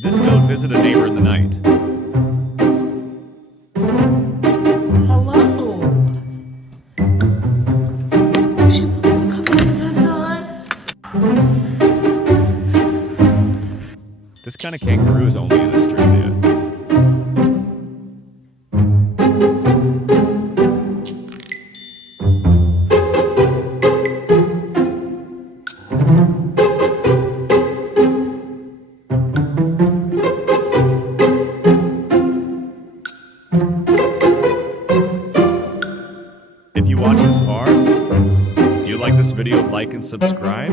This goat visited a neighbor in the night. Hello. She puts the kameras on. This kind of kangaroo is only in Australia. If you watch this far, do you like this video, like and subscribe?